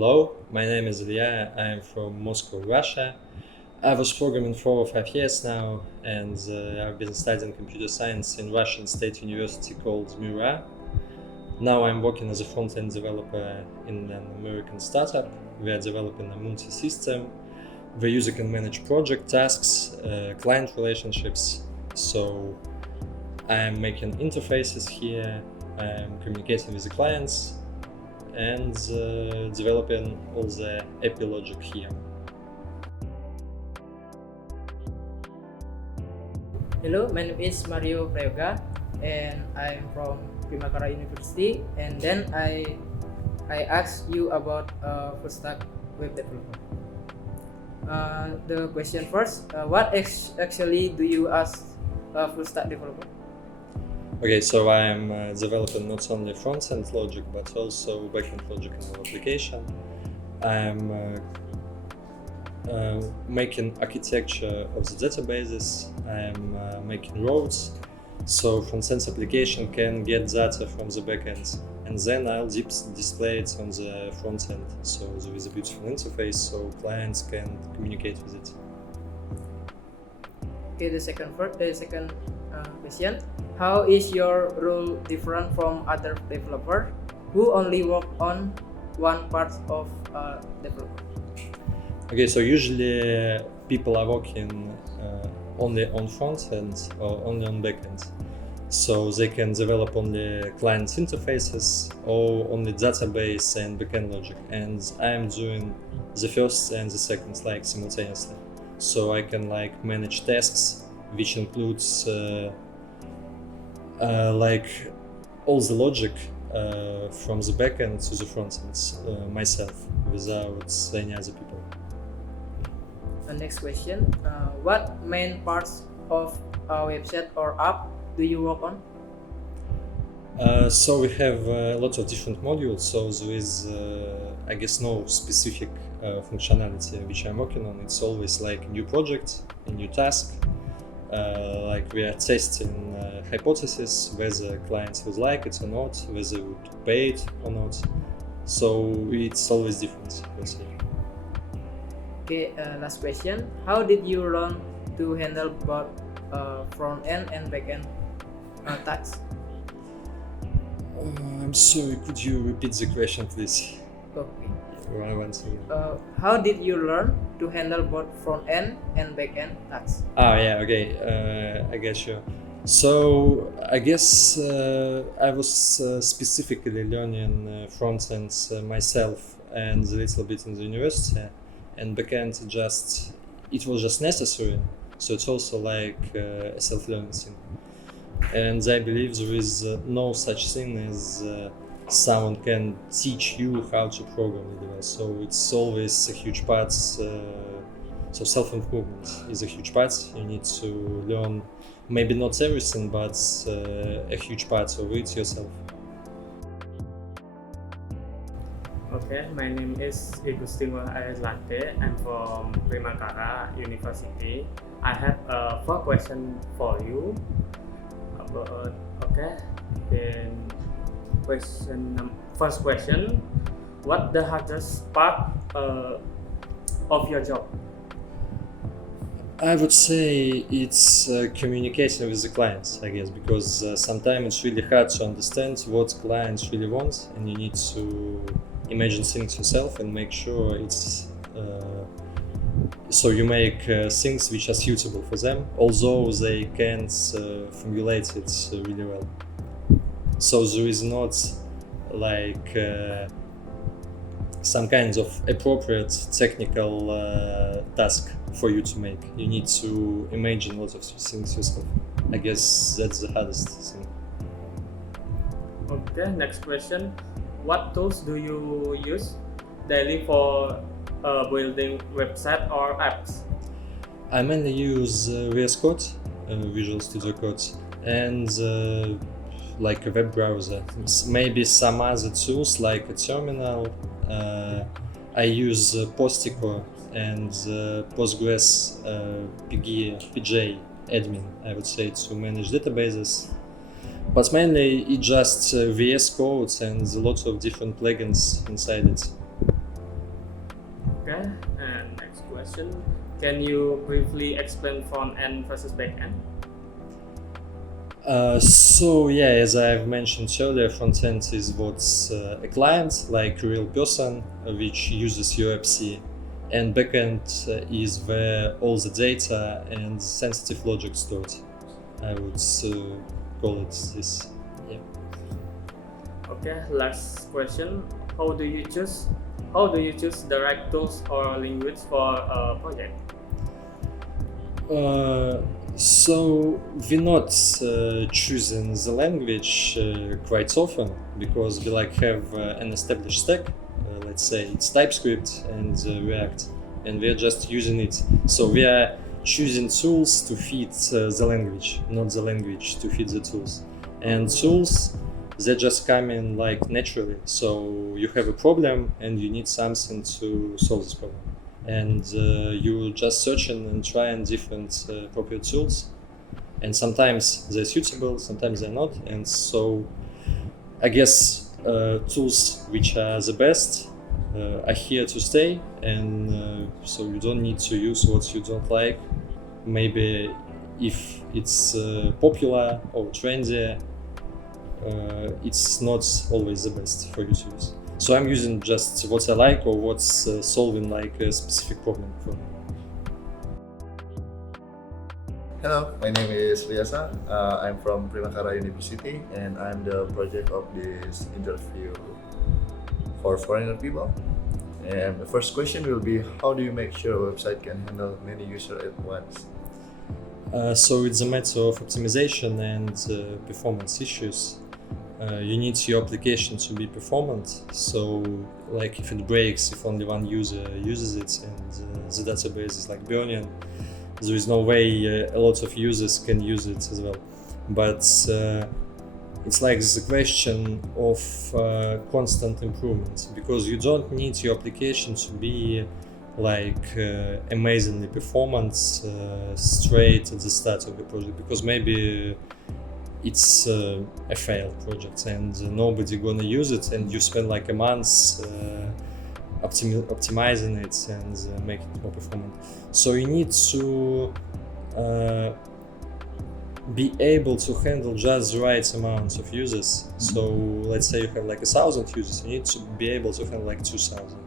Hello, my name is Ilya. I am from Moscow, Russia. I was programming for 5 years now, and I've been studying computer science in Russian State University called Mura. Now I'm working as a front-end developer in an American startup. We are developing a multi-system where user can manage project tasks, client relationships. So I'm making interfaces here, I'm communicating with the clients, and developing all the API logic here. Hello, my name is Mario Prayoga, and I'm from Primakara University. And then I asked you about full stack web developer. The question first: what actually do you ask a full stack developer? Okay, so I'm developing not only front-end logic but also back-end logic in our application. I'm making architecture of the databases. I'm making roads, so front-end application can get data from the backend, and then I'll display it on the front-end. So there is a beautiful interface, so clients can communicate with it. Okay, the second question: how is your role different from other developers who only work on one part of development? Okay, so usually people are working only on front end or only on back end. So they can develop only client interfaces or only database and backend logic. And I'm doing the first and the second simultaneously. So I can manage tasks, which includes all the logic from the backend to the front end myself without any other people. The next question: what main parts of a website or app do you work on? So we have a lot of different modules. So there is, I guess, no specific functionality which I'm working on. It's always like a new project, a new task. We are testing hypothesis whether clients would like it or not, whether they would pay it or not. So it's always different. Okay, last question: how did you learn to handle both front end and back end tasks? I'm sorry, could you repeat the question, please? Okay. Once again. How did you learn to handle both front end and back end tasks? Yeah, okay, I get you. So I guess I was specifically learning front end myself and a little bit in the university, and backend it was just necessary. So it's also like a self-learning thing. And I believe there is no such thing as someone can teach you how to program really well. So it's always a huge part. So self-improvement is a huge part. You need to learn maybe not everything, but a huge part of it yourself. Okay, my name is Igustinho Aeslante. I'm from Primakara University. I have 4 questions for you. Then first question: what the hardest part of your job? I would say it's communication with the clients, I guess, because sometimes it's really hard to understand what clients really want, and you need to imagine things yourself and make sure it's so you make things which are suitable for them, although they can't formulate it really well. So there is not some kinds of appropriate technical task for you to make. You need to imagine a lot of things yourself. I guess that's the hardest thing. Okay, next question: what tools do you use daily for building website or apps? I mainly use VS Code, Visual Studio Code, and a web browser. Maybe some other tools like a terminal. I use Postico and Postgres PJ admin, I would say, to manage databases. But mainly it's just VS Code and a lot of different plugins inside it. question. Can you briefly explain front end versus back end? So yeah, as I've mentioned earlier, front end is what's a client, like a real person, which uses your FC, and backend is where all the data and sensitive logic stored. I would call it this. Yeah. Okay, last question. How do you choose the right tools or language for a project? So we're not choosing the language quite often because we have an established stack. Let's say it's TypeScript and React, and we're just using it. So we are choosing tools to fit the language, not the language to fit the tools. And tools, they just come in naturally. So you have a problem and you need something to solve this problem. And you just searching and trying different appropriate tools, and sometimes they're suitable, sometimes they're not. And so I guess tools which are the best are here to stay, and so you don't need to use what you don't like. Maybe if it's popular or trendy, it's not always the best for you to use. So I'm using just what I like or what's solving a specific problem for me. Hello, my name is Ilya. I'm from Primakara University, and I'm the project of this interview for foreigner people. And the first question will be, how do you make sure a website can handle many users at once? So it's a matter of optimization and performance issues. You need your application to be performant. So if it breaks, if only one user uses it and the database is burning, there is no way a lot of users can use it as well. But it's the question of constant improvement, because you don't need your application to be amazingly performant straight at the start of the project, because maybe it's a failed project and nobody gonna use it, and you spend a month optimizing it and make it more performant. So you need to be able to handle just the right amount of users. So let's say you have 1,000 users, you need to be able to handle 2,000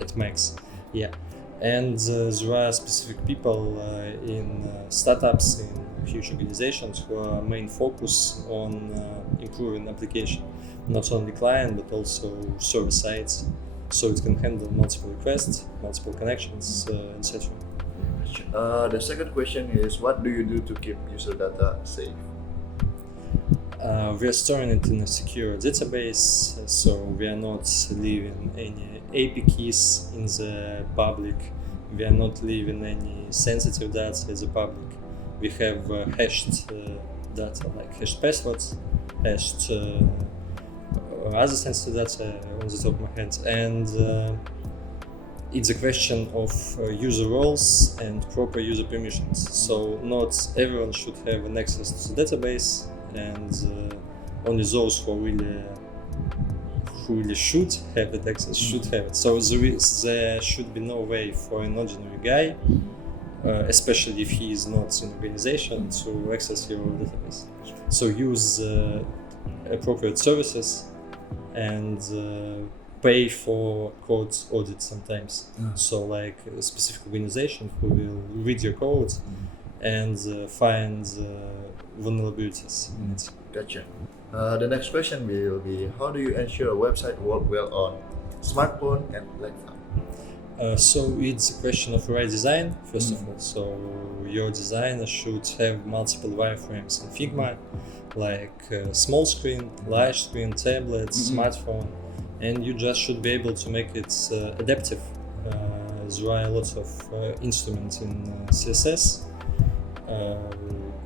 at max. Yeah. And there are specific people in startups, in huge organizations, who are main focus on improving application, not only client but also server sides, so it can handle multiple requests, multiple connections, etc. The second question is, what do you do to keep user data safe? We are storing it in a secure database, so we are not leaving any API keys in the public. We are not leaving any sensitive data in the public. We have hashed data, hashed passwords, hashed other sensitive data on the top of my head. And it's a question of user roles and proper user permissions. So not everyone should have an access to the database, and only those who really should have that access should have it. So there should be no way for an ordinary guy, especially if he is not in organization, to access your database. So use appropriate services and pay for code audit sometimes. So a specific organization who will read your code and find vulnerabilities in it. Gotcha. The next question will be, how do you ensure a website works well on smartphone and laptop? So it's a question of right design, first of all. So your designer should have multiple wireframes in Figma, small screen, large screen, tablet, smartphone, and you just should be able to make it adaptive. There are lots of instruments in CSS,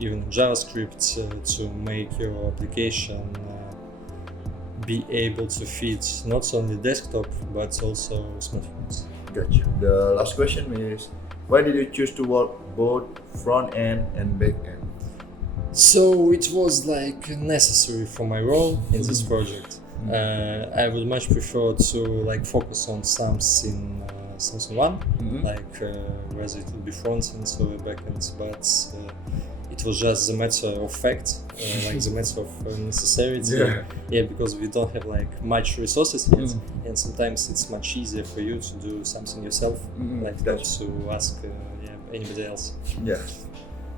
even in JavaScript, to make your application be able to fit not only desktop but also smartphones. Gotcha. The last question is, why did you choose to work both front end and back end? So it was necessary for my role in this project. I would much prefer to focus on something something one, Mhm. like whether it would be front end or back end, but it was just the matter of fact, like the matter of necessity. Yeah. Because we don't have like much resources yet, Mhm. and sometimes it's much easier for you to do something yourself, Mhm. like not to ask anybody else. Yeah.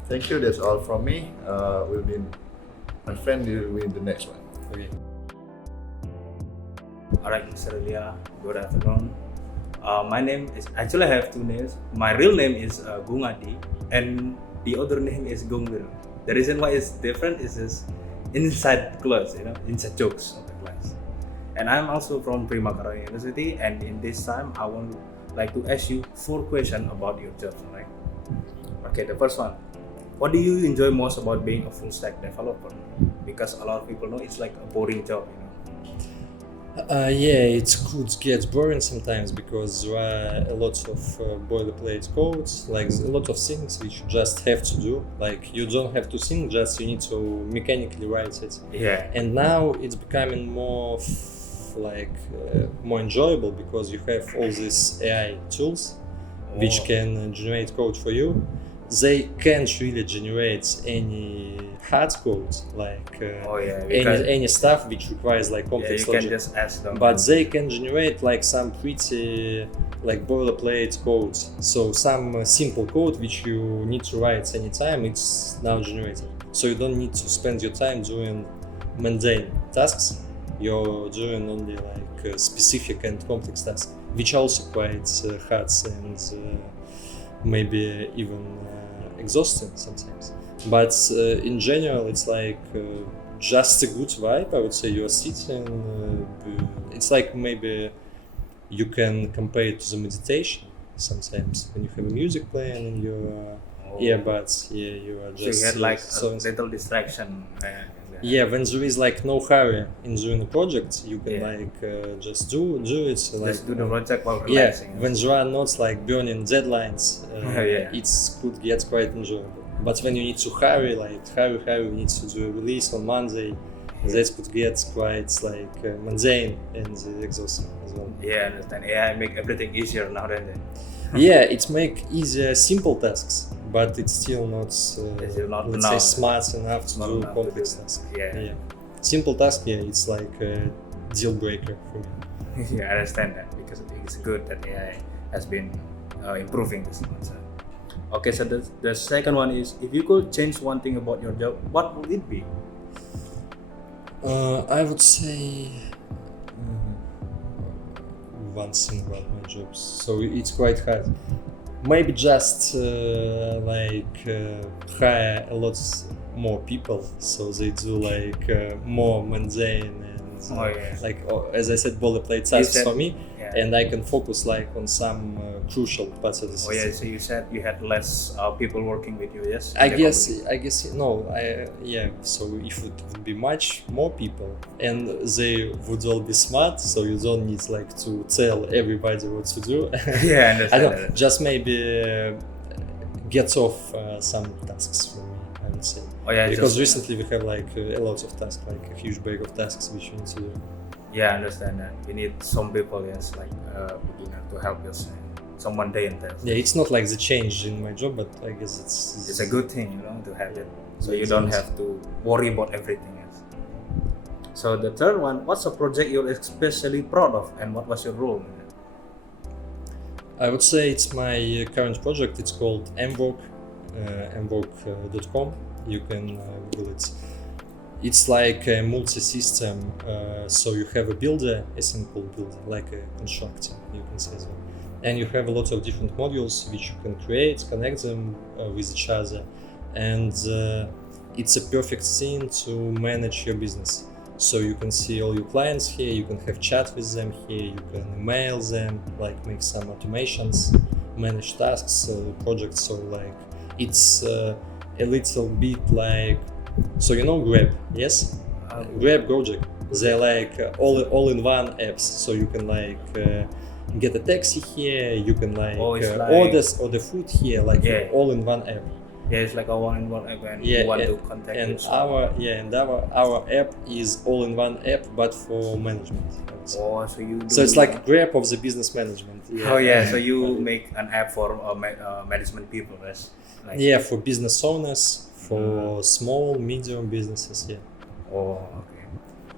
Thank you. That's all from me. My friend will win the next one. Okay. Alright, Mr. Ilya, good afternoon. My name is, actually I have two names. My real name is Gungadi and the other name is Gungwir. The reason why it's different is this inside class, inside jokes of the class. And I'm also from Primakara University, and in this time I would like to ask you 4 questions about your job, right? Okay, the first one. What do you enjoy most about being a full stack developer? Because a lot of people know it's like a boring job, It could get boring sometimes because there are a lot of boilerplate codes, like a lot of things which you just have to do. Like you don't have to think, just you need to mechanically write it. Yeah. And now it's becoming more more enjoyable because you have all these AI tools which can generate code for you. They can't really generate any hard code, like any stuff which requires like complex you logic. can just ask them. But they can generate like some pretty like boilerplate code. So some simple code which you need to write anytime, it's now generated. So you don't need to spend your time doing mundane tasks. You're doing only like specific and complex tasks, which are also quite hard and maybe even exhausting sometimes. But in general, it's like just a good vibe. I would say you're sitting. It's like maybe you can compare it to the meditation sometimes when you have a music playing in your earbuds. You are just so you had like so a little distraction. when there is like no hurry in doing a project, you can just do it. Just do the project while relaxing. When there are not like burning deadlines, it could get quite enjoyable. But when you need to hurry, we need to do a release on Monday, that could get quite like mundane and exhausting as well. Yeah, I understand. AI make everything easier now than then. It make easier simple tasks, but it's still not, let's say, smart enough to do complex tasks. Yeah. Simple task, it's like a deal breaker for me. Yeah, I understand that because it's good that AI has been improving this concept. Okay, so the second one is, if you could change one thing about your job, what would it be? I would say one thing about my job. So it's quite hard. Maybe just hire a lot more people, so they do more mundane and as I said, boilerplate tasks for me, and I can focus on some crucial parts of the system. So you said you had less people working with you, yes? I guess no. So if it would be much more people, and they would all be smart, so you don't need to tell everybody what to do. Yeah, I understand. I don't. Just maybe get off some tasks from me, I would say. Because recently we have a lot of tasks, a huge bag of tasks which you need to do. Yeah, I understand that. You need some people, yes, beginner to help you, some mundane tasks. Yeah, it's not like the change in my job, but I guess it's a good thing, to have it. So you don't have to worry about everything else. So the third one, what's a project you're especially proud of, and what was your role in it? I would say it's my current project. It's called mwork, mwork.com. You can Google it. It's like a multi-system, so you have a builder, a simple builder, like a constructor, you can say so. And you have a lot of different modules which you can create, connect them with each other, and it's a perfect thing to manage your business. So you can see all your clients here, you can have chat with them here, you can email them, make some automations, manage tasks, projects. So it's a little bit so Grab, yes? Grab, Gojek. They're all-in-one apps. So you can get a taxi here, you can order food here, all-in-one app. Yeah, it's like a one-in-one app when Yeah, you want and, to contact and with someone. our app is all-in-one app, but for management. I would say. Oh, so you do. So it's like Grab of the business management. Yeah. Oh yeah, so you make an app for management people, yes? Like, Yeah, for business owners, for small, medium businesses. Yeah. Oh, okay.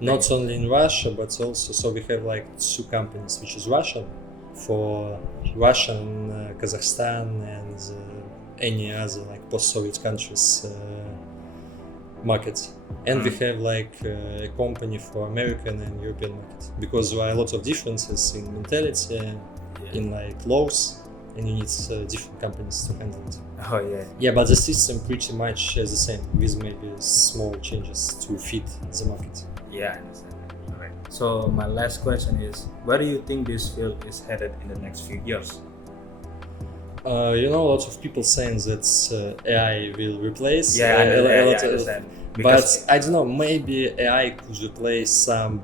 Not only in Russia, but also so we have like two companies, which is Russian for Russian, Kazakhstan, and any other like post-Soviet countries markets. And we have like a company for American and European market, because there are a lot of differences in mentality, in like laws, and you need different companies to handle it. Oh yeah. Yeah, but the system pretty much is the same, with maybe small changes to fit the market. Yeah, I understand. Alright. So my last question is, where do you think this field is headed in the next few years? Lots of people saying that AI will replace. Yeah, I understand. But I don't know, maybe AI could replace some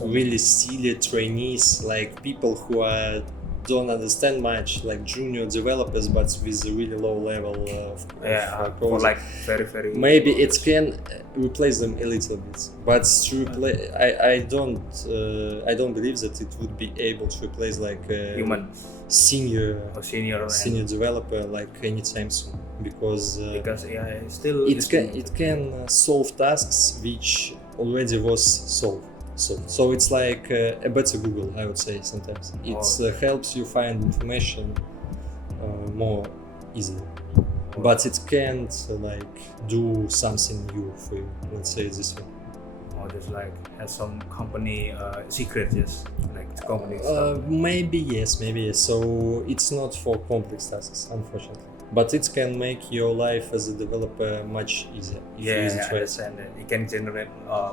really silly trainees, like people who don't understand much, like junior developers, but with a really low level of for coding. like very. Maybe it can replace them a little bit, but to replace, I don't believe that it would be able to replace like a Human senior or senior developer like anytime soon, because AI is still it can solve tasks which already was solved. So it's like a better Google, I would say. Sometimes it helps you find information more easily, but it can't like do something new for you. Let's say it this way. or just like has some company secrets, yes, like company stuff. Maybe yes. So it's not for complex tasks, unfortunately. But it can make your life as a developer much easier. If you use it I right. understand that. You can generate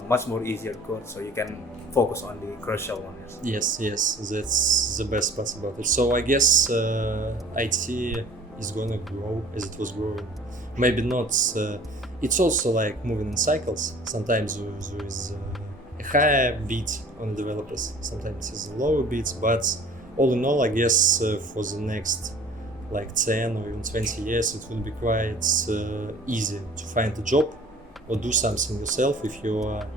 much more easier code, so you can focus on the crucial ones. Yes, that's the best part about it. So I guess IT is gonna grow as it was growing. Maybe not. It's also like moving in cycles. Sometimes there is a higher beat on developers. Sometimes it's a lower beat. But all in all, I guess for the next like 10 or even 20 years, it will be quite easy to find a job or do something yourself if you are.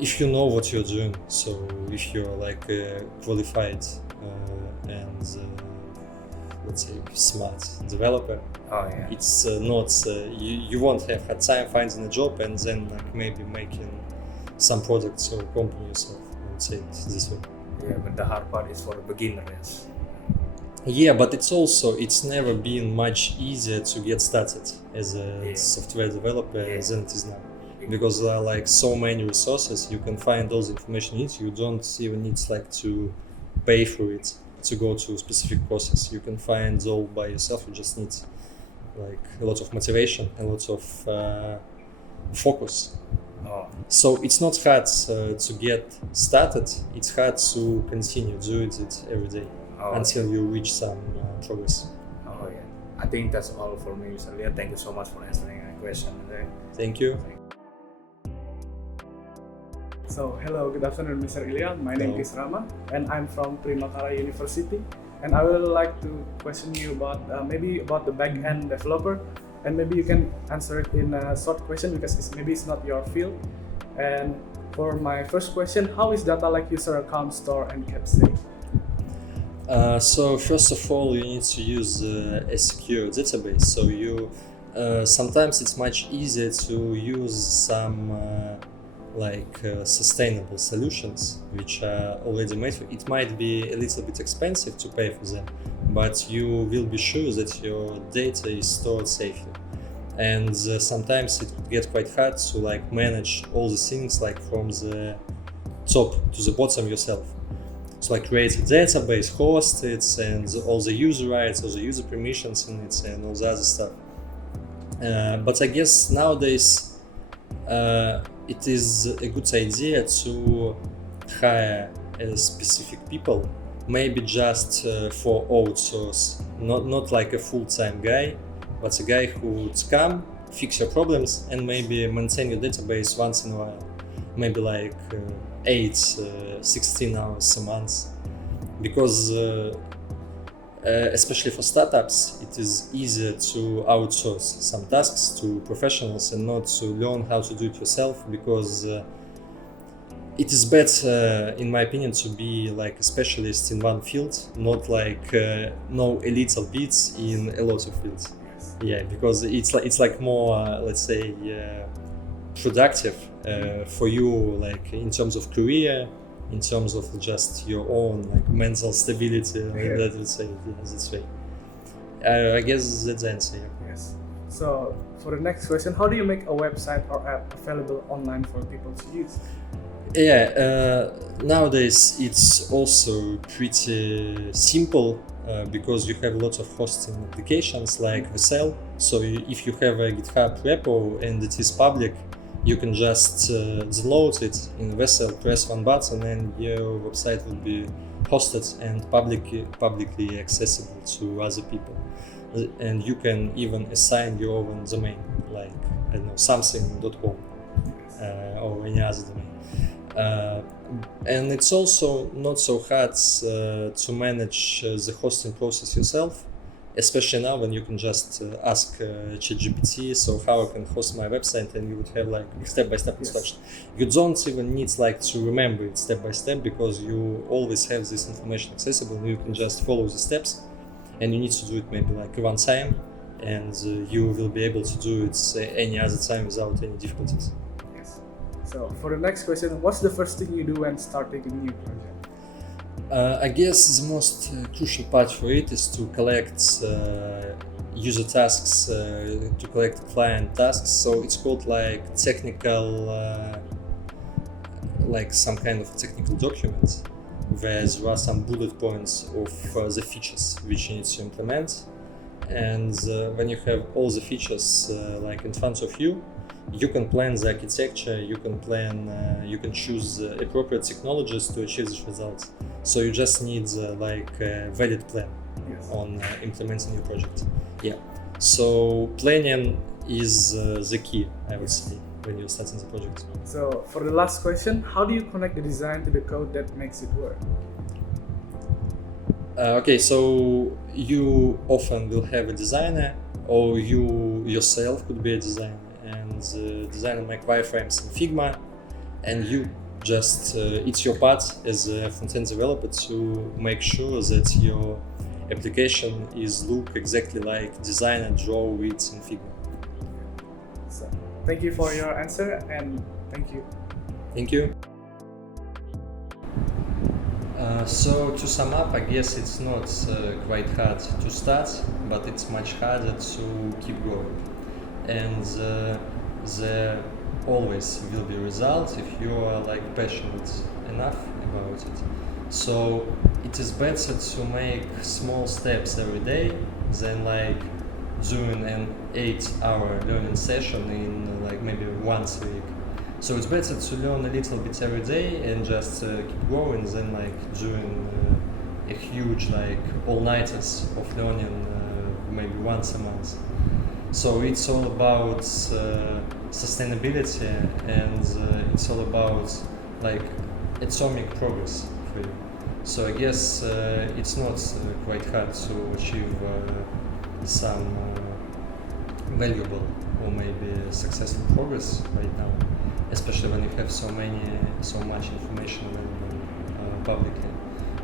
If you know what you're doing, so if you're like a qualified and let's say smart developer, it's not you won't have hard time finding a job and then like maybe making some products or company yourself. I would say it this way. Yeah, but the hard part is for beginners. Yeah, but it's never been much easier to get started as a software developer than it is now. Because there are like so many resources, you can find all the information you need. You don't even need like to pay for it to go to specific courses. You can find all by yourself. You just need like a lot of motivation and lots of focus. So it's not hard to get started. It's hard to continue doing it every day until you reach some progress. I think that's all for me, Mr. Ilya. Thank you so much for answering my question. Thank you. So, hello, good afternoon, Mr. Ilya. My name is Rama, and I'm from Primakara University. And I would like to question you about maybe about the back-end developer, and maybe you can answer it in a short question because maybe it's not your field. And for my first question, how is data like user account, store, and capture? So first of all, you need to use a secure database. So you sometimes it's much easier to use some sustainable solutions which are already made. It might be a little bit expensive to pay for them, but you will be sure that your data is stored safely. And sometimes it could get quite hard to like manage all the things like from the top to the bottom yourself. So like create a database, host it, and all the user rights, all the user permissions in it, and all the other stuff. But I guess nowadays it is a good idea to hire specific people, maybe just for outsource, not like a full-time guy, but a guy who would come, fix your problems, and maybe maintain your database once in a while, maybe like 16 hours a month, because especially for startups, it is easier to outsource some tasks to professionals and not to learn how to do it yourself, because it is better, in my opinion, to be like a specialist in one field, not like know a little bit in a lot of fields. Yeah, because it's like more, let's say, productive for you, like in terms of career, in terms of just your own like mental stability. That would say, yes, that's right. I guess that's the answer. Yeah. Yes. So for the next question, how do you make a website or app available online for people to use? Yeah, nowadays it's also pretty simple because you have lots of hosting applications like Vercel. So if you have a GitHub repo and it is public, you can just download it in Vercel, press one button, and your website will be hosted and publicly accessible to other people. And you can even assign your own domain, like, I don't know, something.com or any other domain. And it's also not so hard to manage the hosting process yourself, especially now when you can just ask ChatGPT, so how I can host my website, and you would have like step-by-step instruction. You don't even need like to remember it step by step, because you always have this information accessible, and you can just follow the steps, and you need to do it maybe like one time, and you will be able to do it any other time without any difficulties. So for the next question, what's the first thing you do when starting a new project? I guess the most crucial part for it is to collect user tasks, to collect client tasks. So it's called like technical, like some kind of technical document where there are some bullet points of the features which you need to implement. And when you have all the features like in front of you, you can plan the architecture, you can choose appropriate technologies to achieve this result. So you just need like a valid plan on implementing your project. Yeah. So planning is the key, I would say, when you're starting the project. So for the last question, how do you connect the design to the code that makes it work? Okay, so you often will have a designer, or you yourself could be a designer, and the designer make wireframes in Figma, and you just it's your part as a front-end developer to make sure that your application is look exactly like designer draw it in Figma. So thank you for your answer, and thank you. Thank you. So to sum up, I guess it's not quite hard to start, but it's much harder to keep going. And there always will be results if you are like passionate enough about it. So it is better to make small steps every day than like doing an 8-hour learning session in like maybe once a week. So it's better to learn a little bit every day and just keep going than like doing a huge like all-nighters of learning maybe once a month. So it's all about sustainability, and it's all about like atomic progress for you. So I guess it's not quite hard to achieve some valuable or maybe successful progress right now, especially when you have so much information available publicly.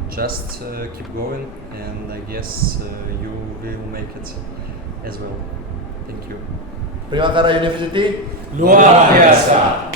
Just keep going, and I guess you will make it as well. Thank you. Primakara University. Luar biasa.